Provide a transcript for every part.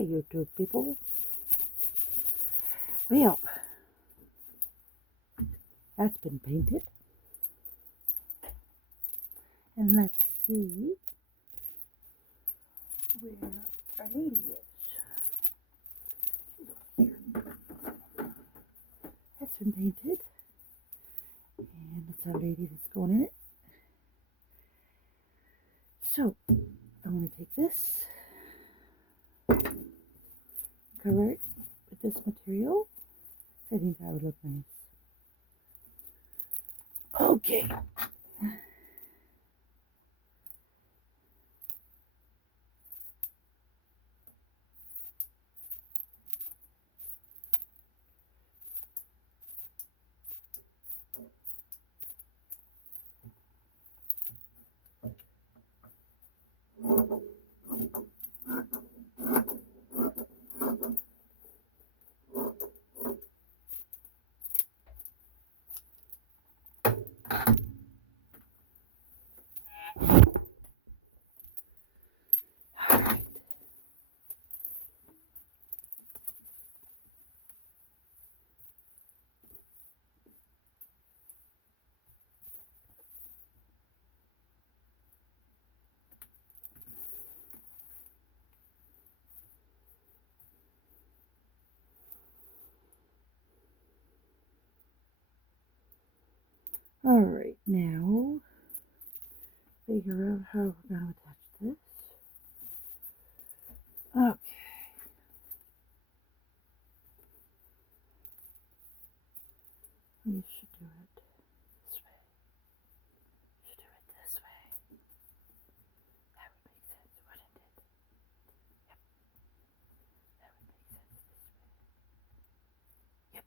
Hi, YouTube people. Well, that's been painted. And let's see where our lady is. She's over here. That's been painted. And it's our lady that's going in it. So, I'm going to take this, cover it with this material. I think that would look nice. Okay. Alright, now figure out how we're going to attach this. Okay. We should do it this way. Should do it this way. That would make sense, wouldn't it? Yep. That would make sense this way. Yep.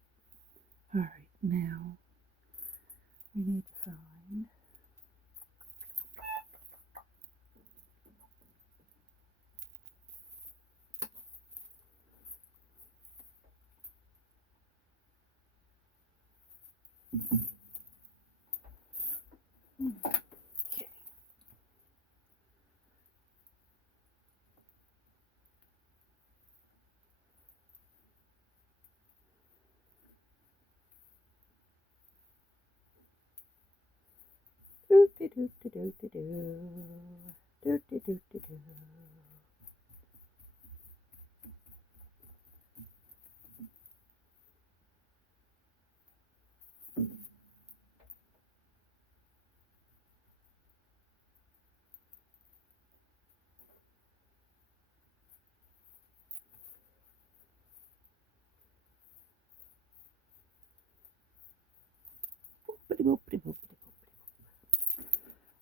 Alright, now we need to find okay. Do do do do do do do do do do do.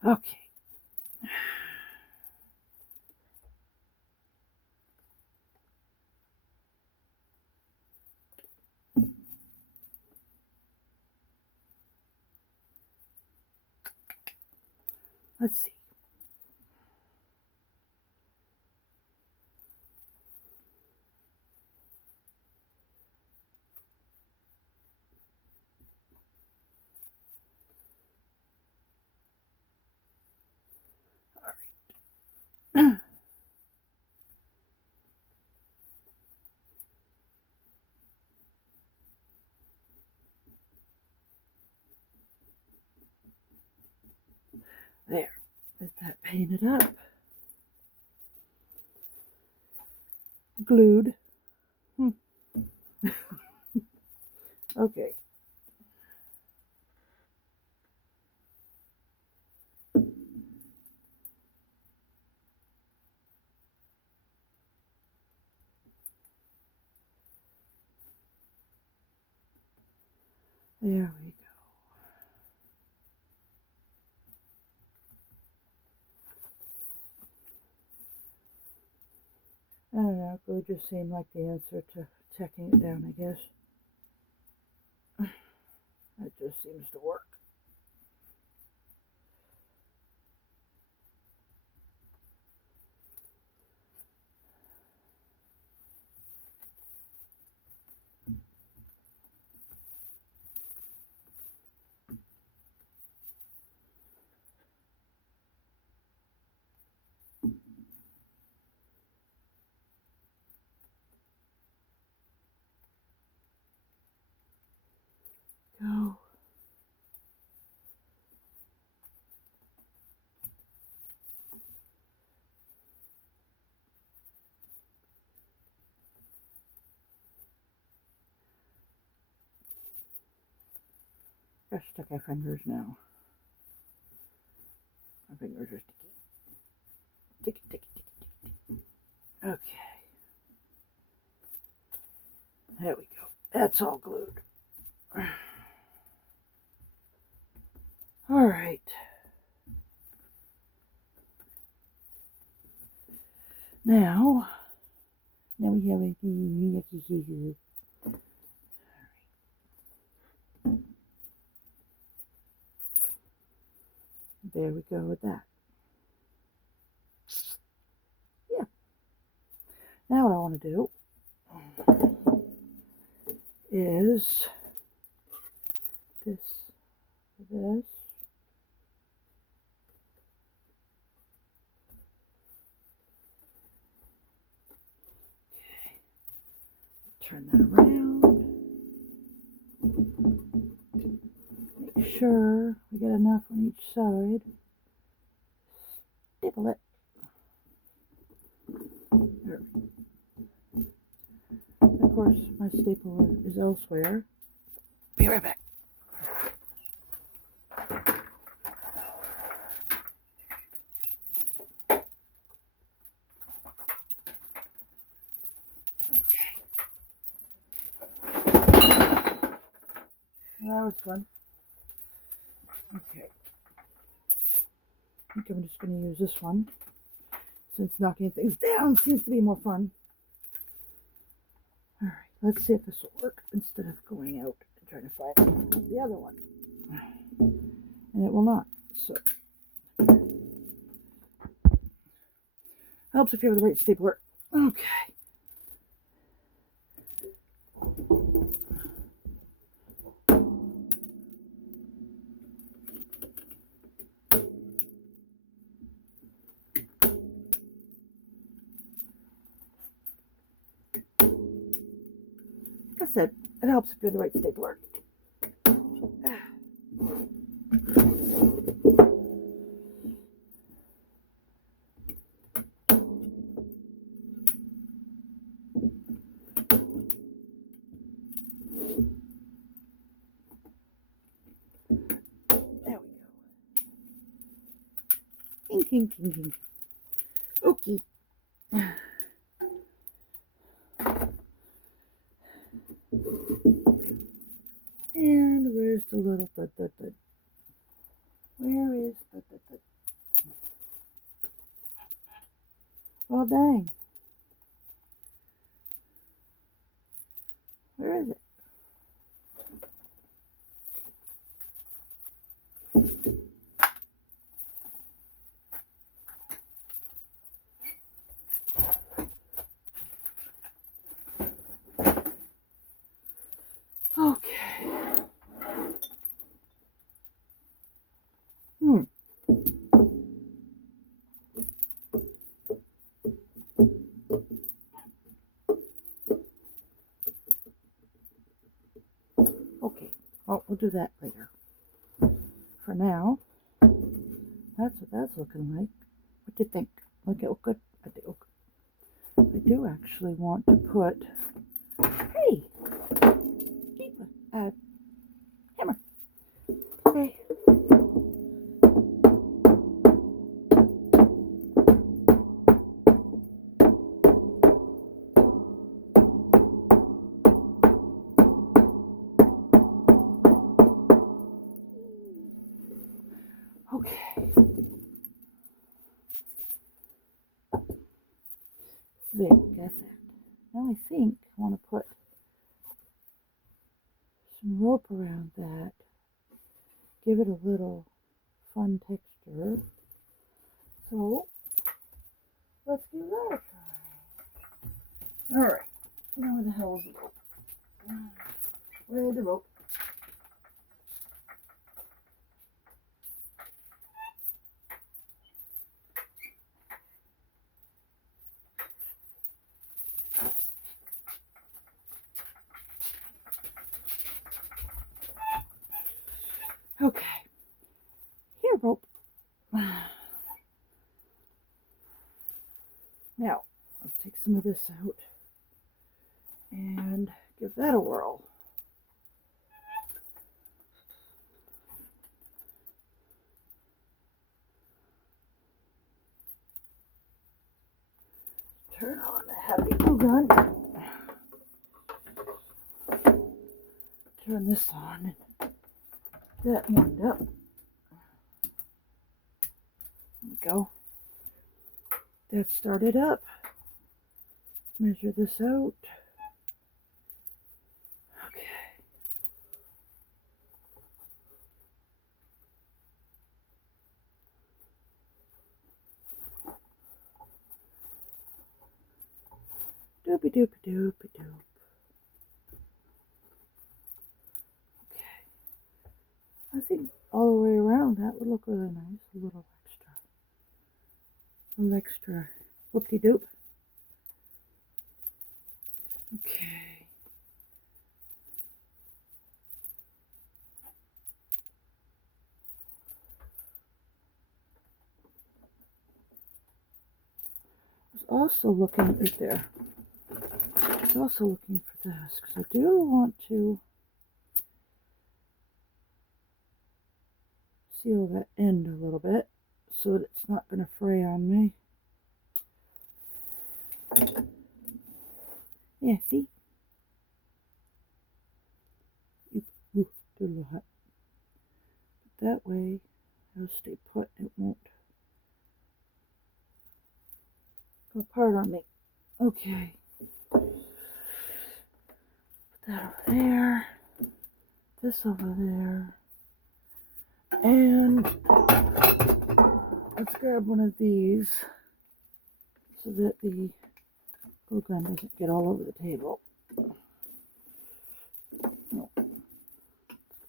Okay. Let's see. All right. There. Let that painted up. Glued. Okay. There we go. I don't know, it would just seem like the answer to checking it down, I guess. That just seems to work. Gosh, stuck our fingers now. My fingers are sticky. Ticky, ticky, ticky, ticky, ticky. Okay. There we go. That's all glued. All right. Now we have a there we go with that. Yeah. Now what I want to do is this. Okay. Turn that around. Make sure we get enough on each side. Staple it. There. Of course, my stapler is elsewhere. Be right back. Well, that was fun. Okay. I think I'm just going to use this one, since knocking things down seems to be more fun. Alright, let's see if this will work instead of going out and trying to find the other one. And it will not. So, helps if you have the right stapler. Okay. Like I said, it helps if you have the right stapler. There we go. King, king, king, king. Okay. And where's the little thud, thud, thud? Where is thud, thud, thud? Well, dang. Where is it? Okay. Okay. Well, we'll do that later. For now, that's what that's looking like. What do you think? Look, it look good. I do actually want to put. Hey, hammer. Okay. Okay. There, got that. Now I think I want to put some rope around that. Give it a little fun texture. So, let's give that a try. Alright. Now where the hell is the rope? Where's the rope? Okay. Here, rope. Now, let's take some of this out and give that a whirl. turn on the happy glue gun. Turn this on. That warmed up. There we go. That started up. Measure this out. Okay. Doopy doopy doopy doop. Okay. I think all the way around that would look really nice. A little extra whoop-de-doop. Okay. I was also looking right there. I was also looking for this because I do want to seal that end a little bit so that it's not going to fray on me. Yeah, see? Ooh, do a little hot. But that way, it'll stay put. It won't go apart on me. Okay. Put that over there. This over there. And let's grab one of these so that the glue gun doesn't get all over the table. No.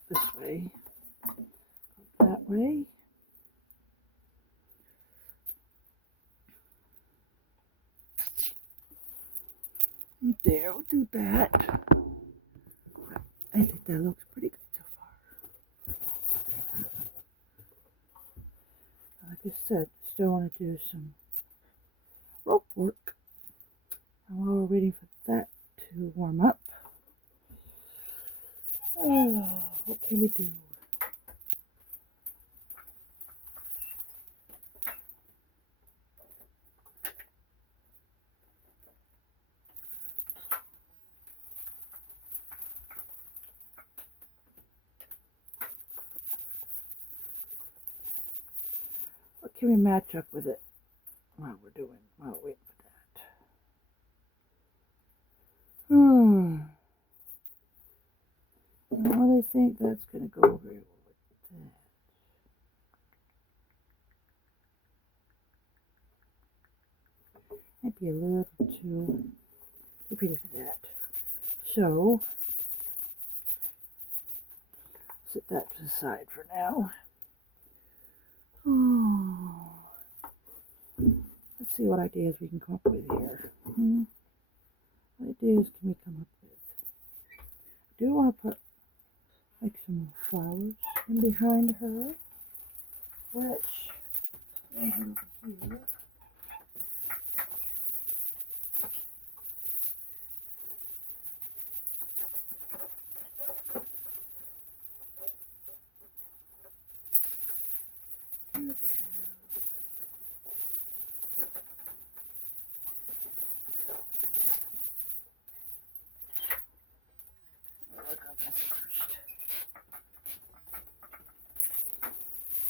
This way. That way. There, we'll do that. I think that looks pretty good so far. Like I said, still want to do some rope work. And while we're waiting for that to warm up, what can we do? What can we match up with it while we're waiting for that? I don't really think that's going to go very well with that. Might be a little too pretty for that. So, set that to the side for now. Let's see what ideas we can come up with here. What ideas can we come up with? I do want to put like some flowers in behind her, which is over here.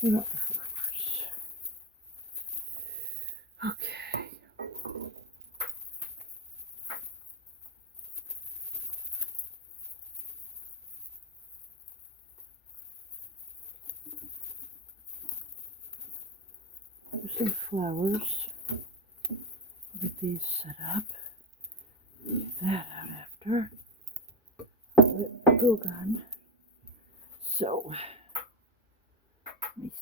You got the flowers. Okay. There's some flowers. Get these set up. Get that out after. With the glue gun. So, let me see.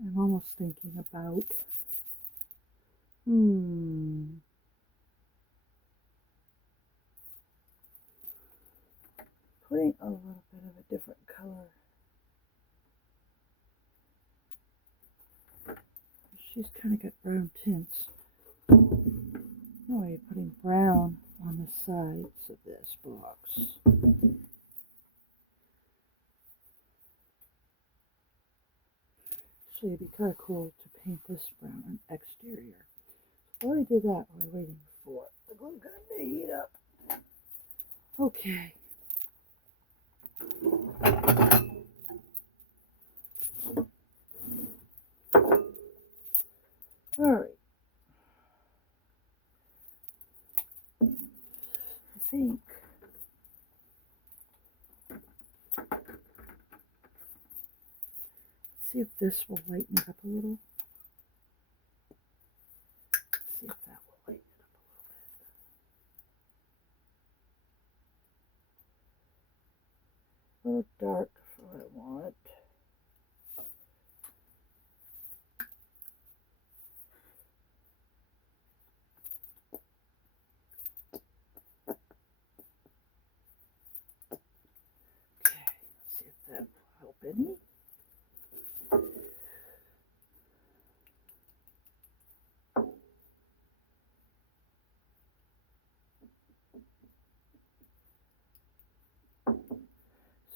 I'm almost thinking about putting a little bit of a different color. She's kind of got brown tints. No way, putting brown on the sides of this box. Actually, it'd be kind of cool to paint this brown exterior. Why don't we do that while we're waiting for the glue gun to heat up? Okay. All right. I think see if this will lighten it up a little. See if that will lighten it up a little bit. A little dark for what I want. Okay, let's see if that will help any.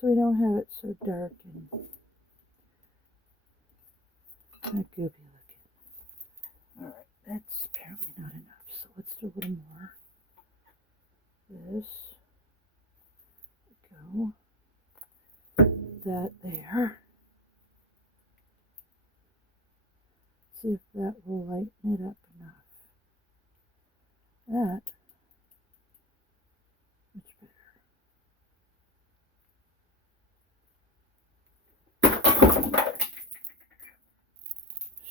So we don't have it so dark and not goopy looking. Alright, that's apparently not enough, so let's do a little more. This. Go. That there. See if that will lighten it up enough. That. Much better.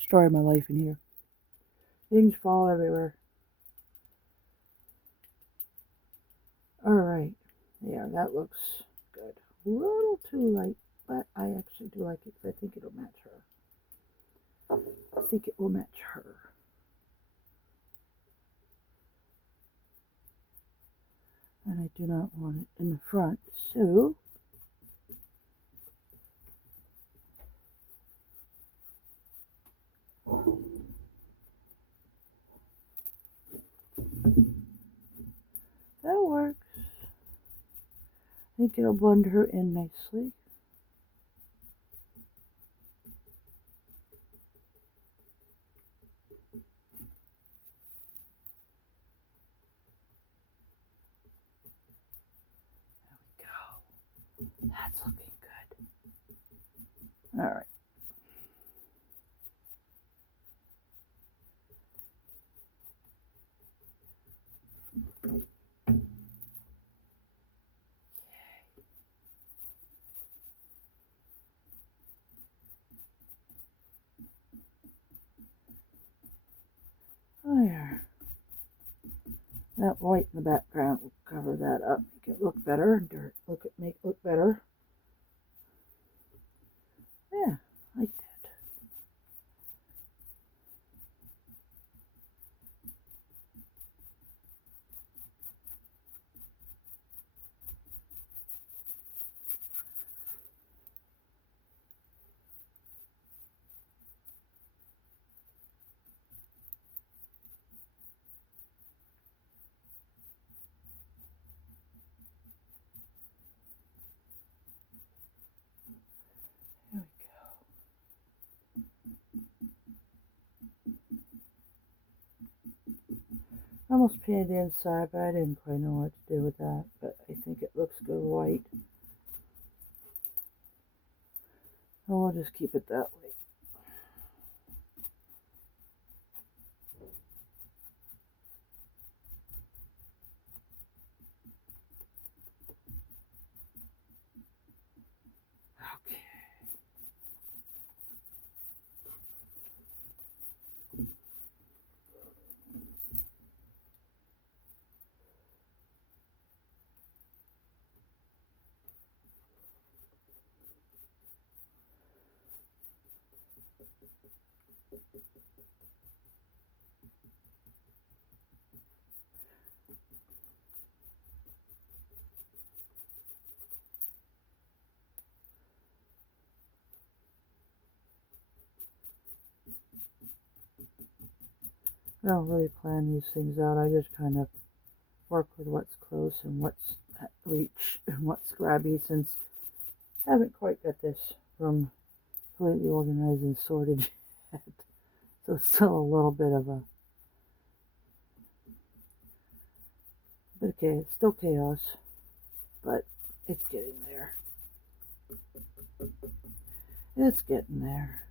Story of my life in here. Things fall everywhere. Alright. Yeah, that looks good. A little too light, but I actually do like it because I think it'll match her. I think it will match her. And I do not want it in the front, so that works. I think it'll blend her in nicely. There we go. That's looking good. All right. There. That white in the background will cover that up, make it look better, make it look better. Yeah, like that. There we go. I almost painted the inside, but I didn't quite know what to do with that. But I think it looks good white. So we'll just keep it that way. Okay. I don't really plan these things out. I just kind of work with what's close and what's at reach and what's grabby, since I haven't quite got this from completely organized and sorted yet. So it's still a little bit of a, but okay, it's still chaos, but it's getting there. It's getting there.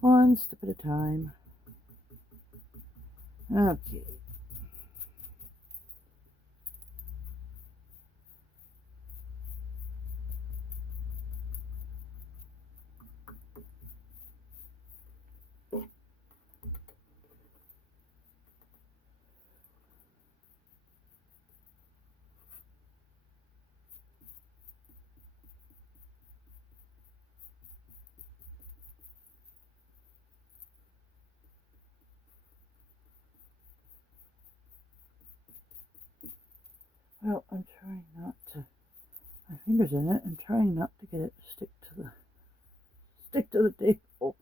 One step at a time. Okay. Well, I'm trying not to. My fingers in it. I'm trying not to get it to stick to the table,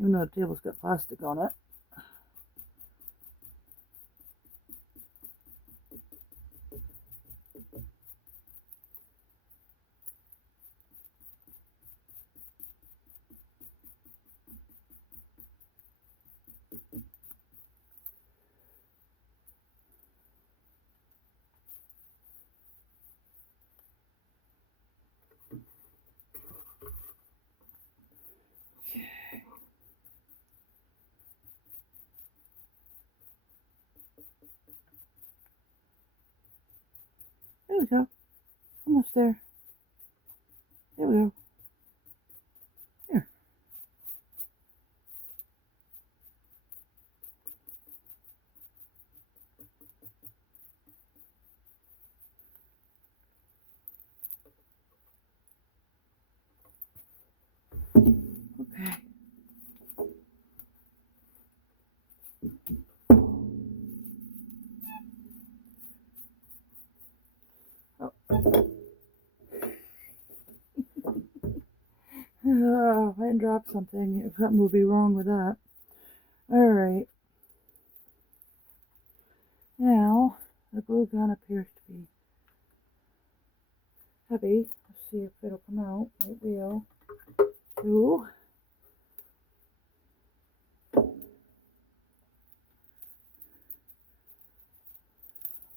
even though the table's got plastic on it. There we go. Almost there. There we go. Here. Okay. Oh. I didn't drop something. Something would be wrong with that. Alright. Now, the glue gun appears to be heavy. Let's see if it'll come out. It will. Two.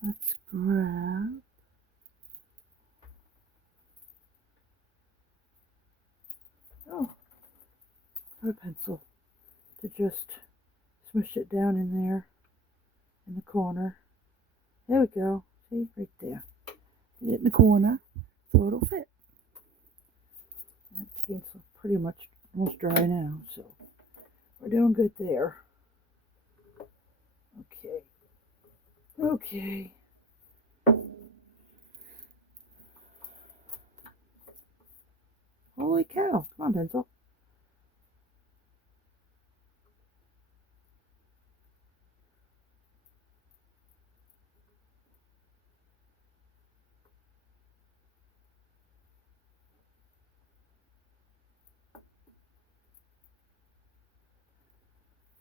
Let's grab. Oh, a pencil to just smush it down in there in the corner. There we go. See, right there. Get it in the corner so it'll fit. That paint's pretty much almost dry now, so we're doing good there. Okay. Okay. Holy cow. Come on, pencil.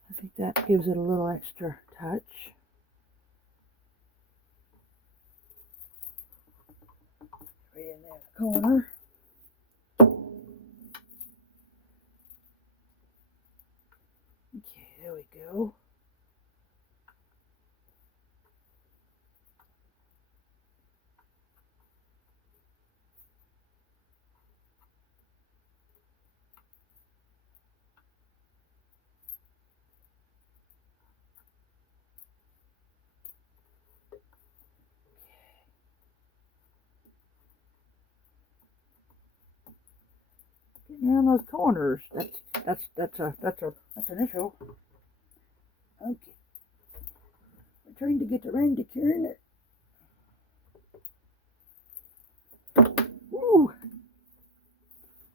I think that gives it a little extra touch. Right in there in the corner. Okay, there we go. Getting around those corners. That's an issue. Okay. We're trying to get around to curing it. Woo!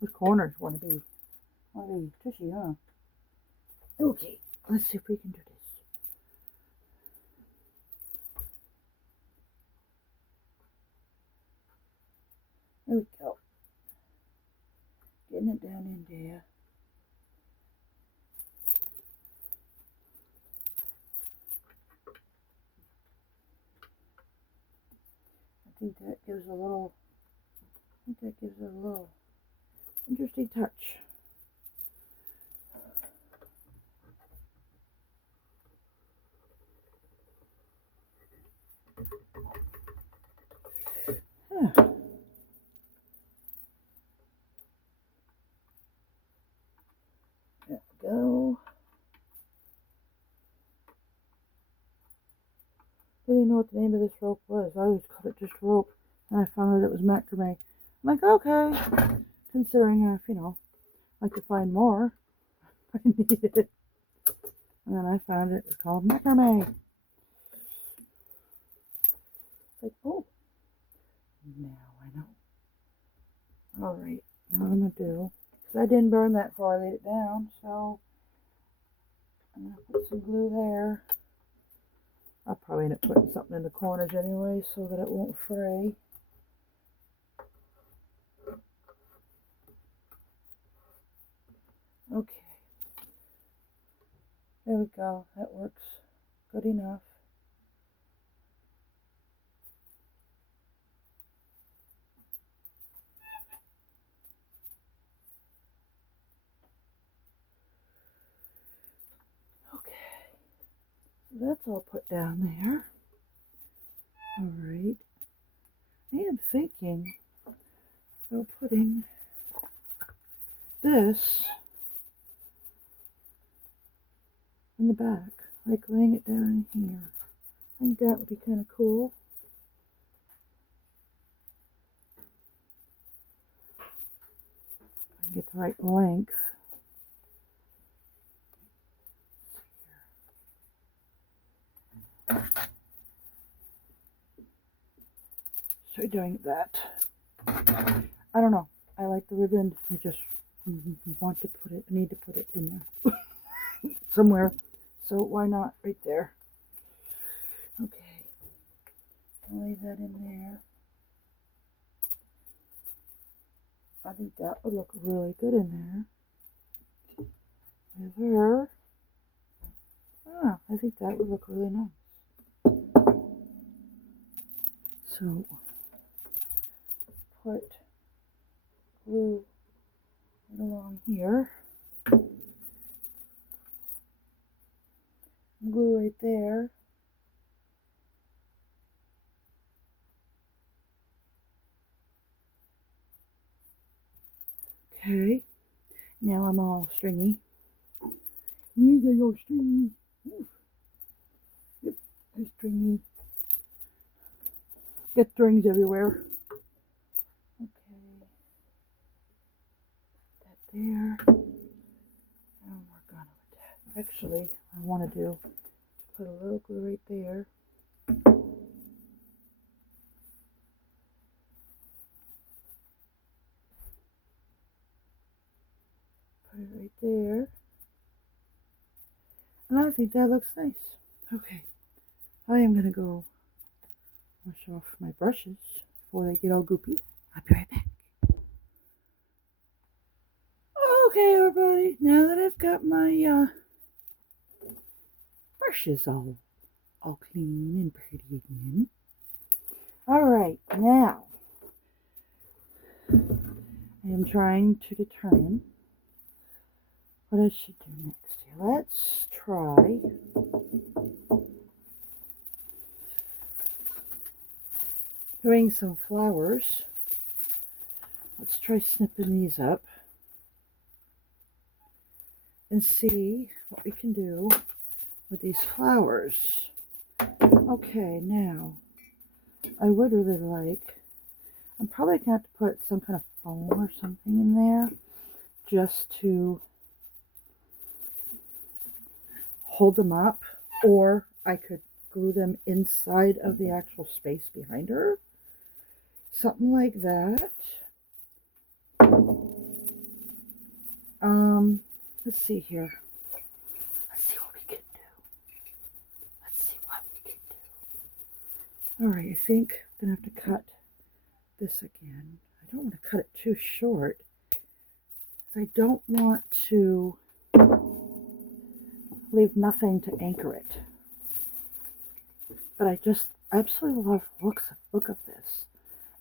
Those corners want to be tushy, huh? Okay, let's see if we can do this. There we go. Getting it down in there. think that gives a little, interesting touch. Huh. There we go. Didn't even know what the name of this rope was. I always called it just rope, and I found out it was macrame. I'm like, okay, considering I've, like to find more. I need it. And then I found it was called macrame. It's like, oh, now I know. Alright, now what I'm going to do, because I didn't burn that before I laid it down, so I'm going to put some glue there. I'll probably end up putting something in the corners anyway so that it won't fray. Okay. There we go. That works good enough. Okay. So that's all put down there. Alright. I am thinking of putting this in the back, like laying it down in here. I think that would be kind of cool. I can get the right length. So doing that. I don't know. I like the ribbon. I just want to put it, need to put it in there somewhere. So why not right there? Okay. I'll lay that in there. I think that would look really good in there. With her. Ah, I think that would look really nice. So, let's put glue right along here. Glue right there. Okay, now I'm all stringy. These are all stringy. Yep, they're stringy. Get strings everywhere. Okay, that there. And we're gonna with that. Actually, I want to do put a little glue right there. Put it right there. And I think that looks nice. Okay, I am gonna go wash off my brushes before they get all goopy. I'll be right back. Okay, everybody, now that I've got my brushes all clean and pretty again. Alright, now I am trying to determine what I should do next here. Let's try doing some flowers. Let's try snipping these up and see what we can do with these flowers. Okay, now I would really like, I'm probably going to have to put some kind of foam or something in there just to hold them up, or I could glue them inside of the actual space behind her. Something like that. Let's see here. Let's see what we can do. Alright, I think I'm going to have to cut this again. I don't want to cut it too short, because I don't want to leave nothing to anchor it. But I just absolutely love the look of this.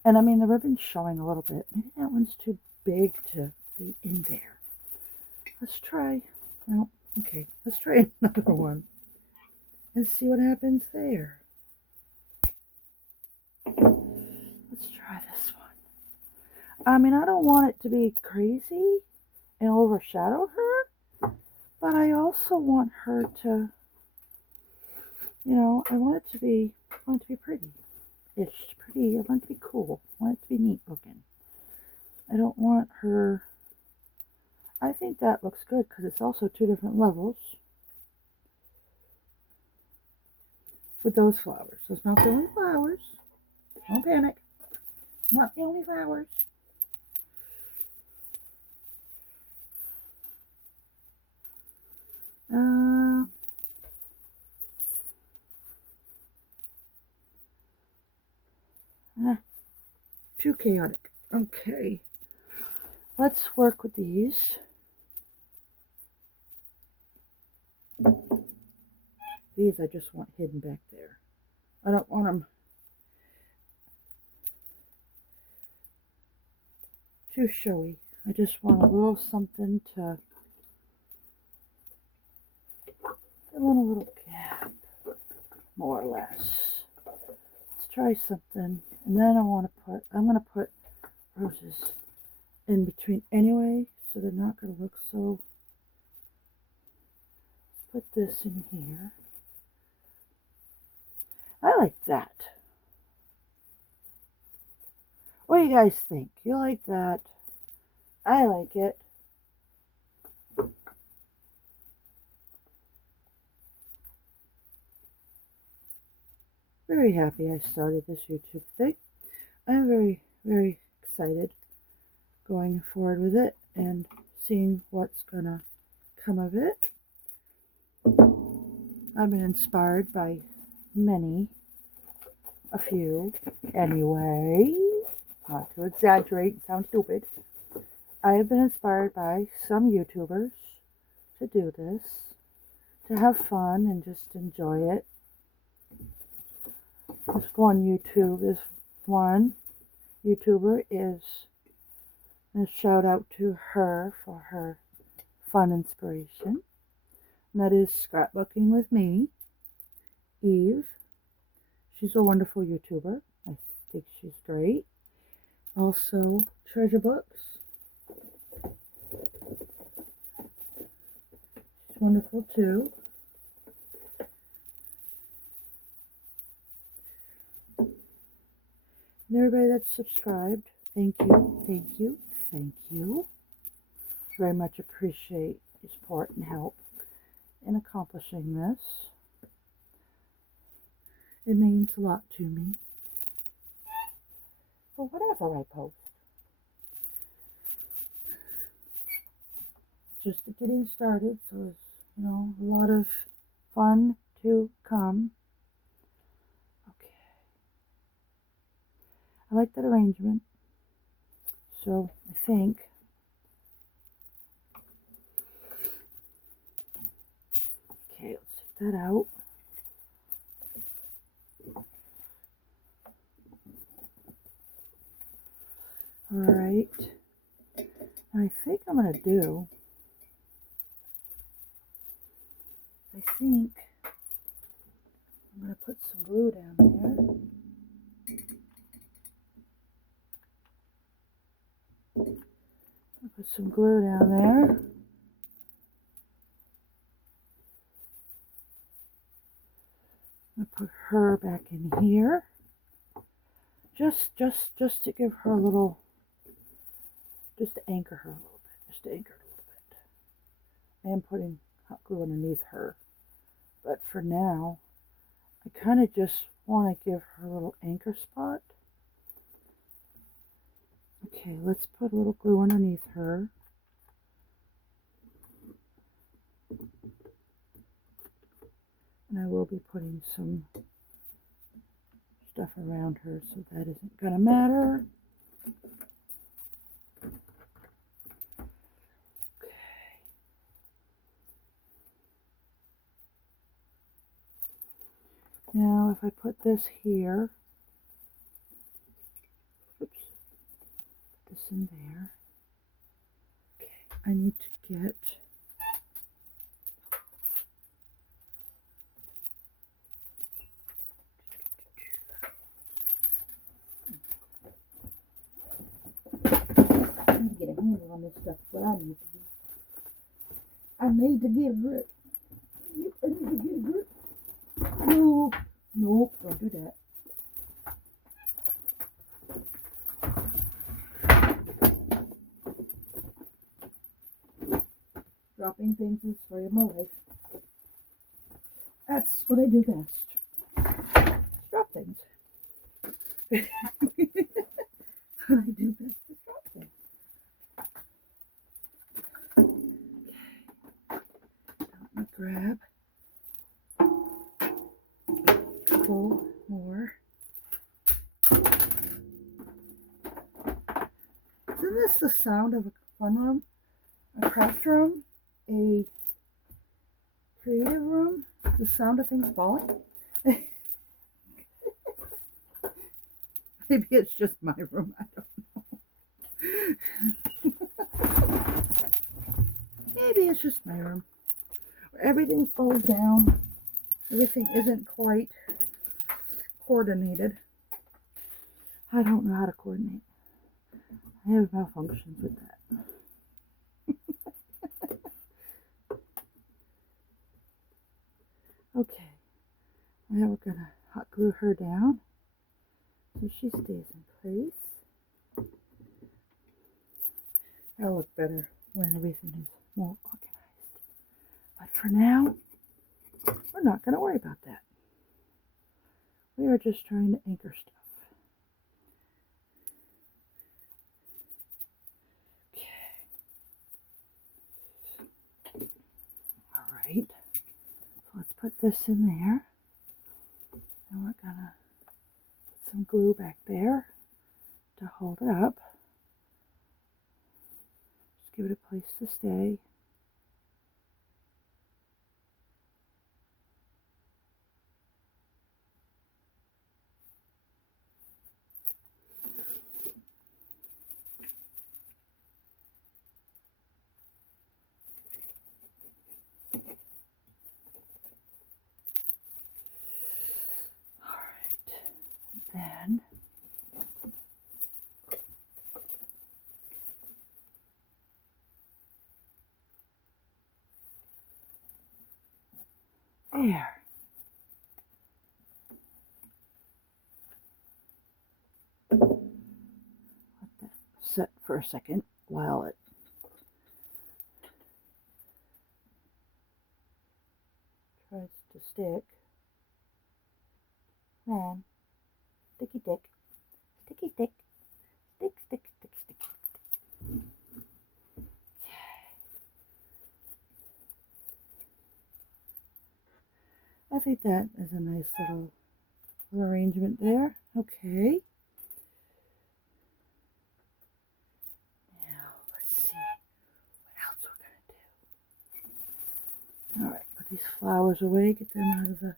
And I mean, the ribbon's showing a little bit. Maybe that one's too big to be in there. Let's try, well, okay, let's try another one and see what happens there. Let's try this one. I mean, I don't want it to be crazy and overshadow her, but I also want her to, I want it to be, pretty. It's pretty, I want it to be cool. I want it to be neat looking. I don't want her, I think that looks good because it's also 2 different levels with those flowers. So it's not the only flowers. Don't panic. Not the only flowers. Too chaotic. Okay. Let's work with these. These I just want hidden back there. I don't want them too showy. I just want a little something to fill in a little gap, more or less. Let's try something. And then I'm going to put roses in between anyway, so they're not going to look so. Let's put this in here. I like that. What do you guys think? You like that? I like it. Very happy I started this YouTube thing. I'm very, very excited going forward with it and seeing what's gonna come of it. I've been inspired by a few anyway, not to exaggerate and sound stupid. I have been inspired by some YouTubers to do this, to have fun and just enjoy it. This one YouTuber is, and a shout out to her for her fun inspiration. And that is Scrapbooking with Me, Eve. She's a wonderful YouTuber. I think she's great. Also, Treasure Books. She's wonderful too. And everybody that's subscribed, thank you, thank you, thank you. Very much appreciate your support and help in accomplishing this. It means a lot to me for whatever I post. It's just getting started, so it's, a lot of fun to come. Okay. I like that arrangement. So I think okay, let's take that out. Alright. I think I'm going to do, I'm going to put some glue down there. Put some glue down there. I'm going to put her back in here. Just to give her a little, just to anchor her a little bit. I am putting hot glue underneath her. But for now, I kind of just want to give her a little anchor spot. Okay, let's put a little glue underneath her. And I will be putting some stuff around her, so that isn't going to matter. Okay. Now, if I put this here, in there. Okay, I need to get a handle on this stuff. What I need to do. I need to get a grip. Yep, I need to get a grip. No, nope, don't do that. Dropping things is the story of my life. That's what I do best. Drop things. That's what I do best is drop things. I'm gonna grab a couple more. Isn't this the sound of a fun room, a craft room, a creative room? The sound of things falling? Maybe it's just my room, I don't know. Maybe it's just my room. Where everything falls down. Everything isn't quite coordinated. I don't know how to coordinate. I have malfunctions with that. Okay, now we're gonna hot glue her down so she stays in place. That'll look better when everything is more organized. But for now, we're not gonna worry about that. We are just trying to anchor stuff. Okay. All right. So let's put this in there. And we're gonna put some glue back there to hold it up. Just give it a place to stay. Then there. Let that set for a second while it tries to stick. Man, sticky stick, sticky stick, stick, stick, stick, stick, stick. I think that is a nice little arrangement there. Okay. Now let's see what else we're gonna do. All right, put these flowers away. Get them out of the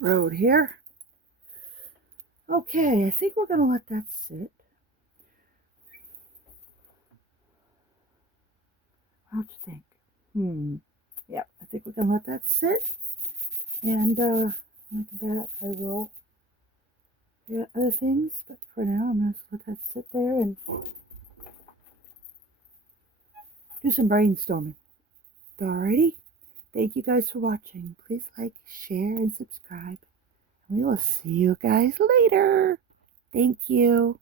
road here. Okay, I think we're gonna let that sit. How'd you think? Yeah, I think we're gonna let that sit. And when I come back, I will get other things. But for now, I'm gonna let that sit there and do some brainstorming. Alrighty. Thank you guys for watching. Please like, share, and subscribe. We will see you guys later. Thank you.